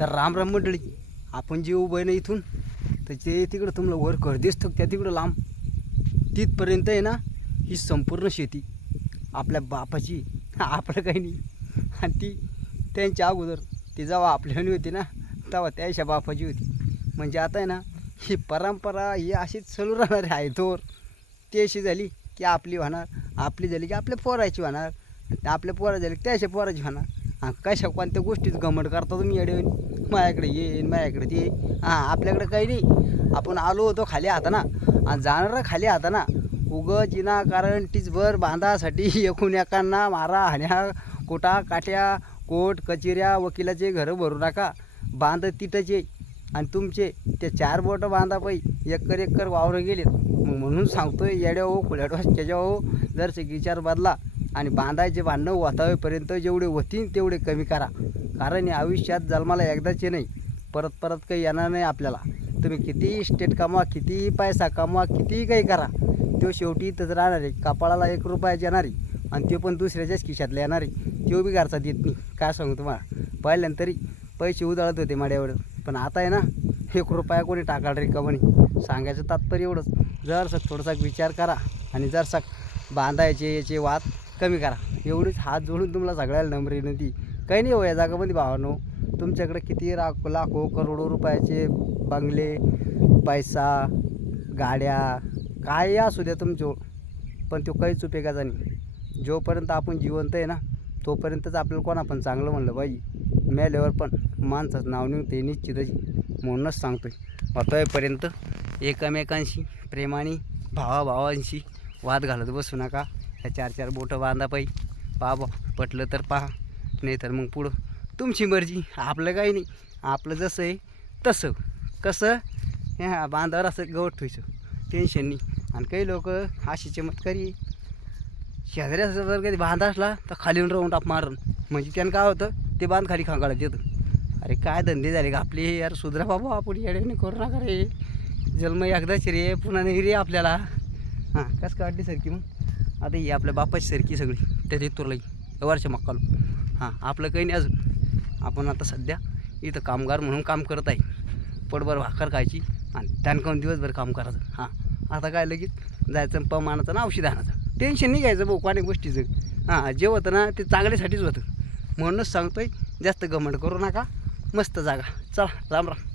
तर राम राम मंडळी आपण जे उभं आहे ना इथून तर ते तिकडं तुम्हाला वर कर दिसतो त्या तिकडं लांब. तिथपर्यंत आहे ना ही संपूर्ण शेती. आपल्या बापाची आपलं काही नाही. आणि ती त्यांच्या अगोदर ती जेव्हा आपल्याने होती ना तेव्हा त्याच्या बापाची होती. म्हणजे आता आहे ना ही परंपरा ही अशीच चालू राहणार आहे थोर ती अशी झाली की आपली होणार आपली झाली की आपल्या पोराची होणार आपल्या पोरा झाली की त्याच्या पोराची होणार. हां कशा कोणत्या गोष्टीत गमट करता तुम्ही येडेवून माझ्याकडे येईन माझ्याकडे ते. हां आपल्याकडे काही नाही. आपण आलो होतो खाली हाताना. आणि जाणार खाली हाताना. उगं जिना कारण टीचभर बांधासाठी एकूण एकांना मारा हाण्या कोटा काट्या कोट कचेऱ्या वकिलाचे घरं भरू नका. बांध तिथंचे आणि तुमचे. ते चार बोटं बांधा पै एकर एकर वावरं गेलेत. म्हणून सांगतोय येड्या हो खुल्या त्याच्या हो जर विचार बदला. आणि बांधायचे भांडणं वातावेपर्यंत जेवढे होतील तेवढे कमी करा. कारण या आयुष्यात जन्माला एकदाचे नाही परत परत काही येणार नाही आपल्याला. तुम्ही कितीही स्टेट कमवा कितीही पैसा कमवा कितीही काही करा तो शेवटी इथंच राहणार आहे. कपाळाला एक रुपयाची येणारी आणि ते पण दुसऱ्याच्याच खिशातला येणारी. तो बी घरचा देत नाही. काय सांगू तुम्हाला? पहिल्यांतरी पैसे उधळत होते माड्यावर. पण आता आहे ना एक रुपया कोणी टाकाल रे कमणी सांगायचं तात्पर्य एवढंच. जरसा थोडासा विचार करा आणि जरसा बांधायचे याचे वाद कमी करा. एवढीच हात जोडून तुम्हाला सगळ्याला नम्र विनंती. काही नाही हो या जागामध्ये भावानो तुमच्याकडे किती राख लाखो करोडो रुपयाचे बंगले पैसा गाड्या काय असू द्या तुमच्या पण तो काहीच उपयोगाचा नाही. जोपर्यंत आपण जिवंत आहे ना तोपर्यंतच आपल्याला कोणा पण चांगलं म्हणलं पाहिजे. मेल्यावर पण माणसाचं नाव निघते निश्चितच. म्हणूनच सांगतोय. होतोयपर्यंत एकमेकांशी प्रेमाने भावाभावांशी वाद घालत बसू नका. ह्या चार चार बोटं बांधा पाई पहा बा पटलं तर पहा नाही तर मग पुढं. तुमची मर्जी आपलं काही नाही. आपलं जसं आहे तसं. कसं? ह्या बांधावर असं गवत ठेवायचं. टेन्शन नाही. आणि काही लोक अशी चमत्कारी शेजाऱ्याचा जर कधी बांध असला तर खाली येऊन राहून टाप मारून. म्हणजे त्यानं काय होतं? ते बांध खाली खांगाळत येतं. अरे काय धंदे झाले का आपले? यार सुधरा बाबा आपण येड्याने करू नका रे. जन्म एकदाच रे पुन्हा नाही रे आपल्याला. हां कसं काढली सरकी मग? आता ही आपल्या बापाची सरकी सगळी. त्यात येतो लई वर्ष मक्कालो. हां आपलं काही नाही अजून. आपण आता सध्या इथं कामगार म्हणून काम करत आहे. पटभर भाकर खायची आणि त्यानकाहून दिवसभर काम करायचं. हां आता काय लगेच जायचं पमानाचं ना औषध आणायचं. टेन्शन नाही घ्यायचं भाऊ कोणी गोष्टीचं. हां जे होतं ना ते चांगल्यासाठीच होतं. म्हणूनच सांगतोय जास्त गमंड करू नका. मस्त जागा. चला राम राम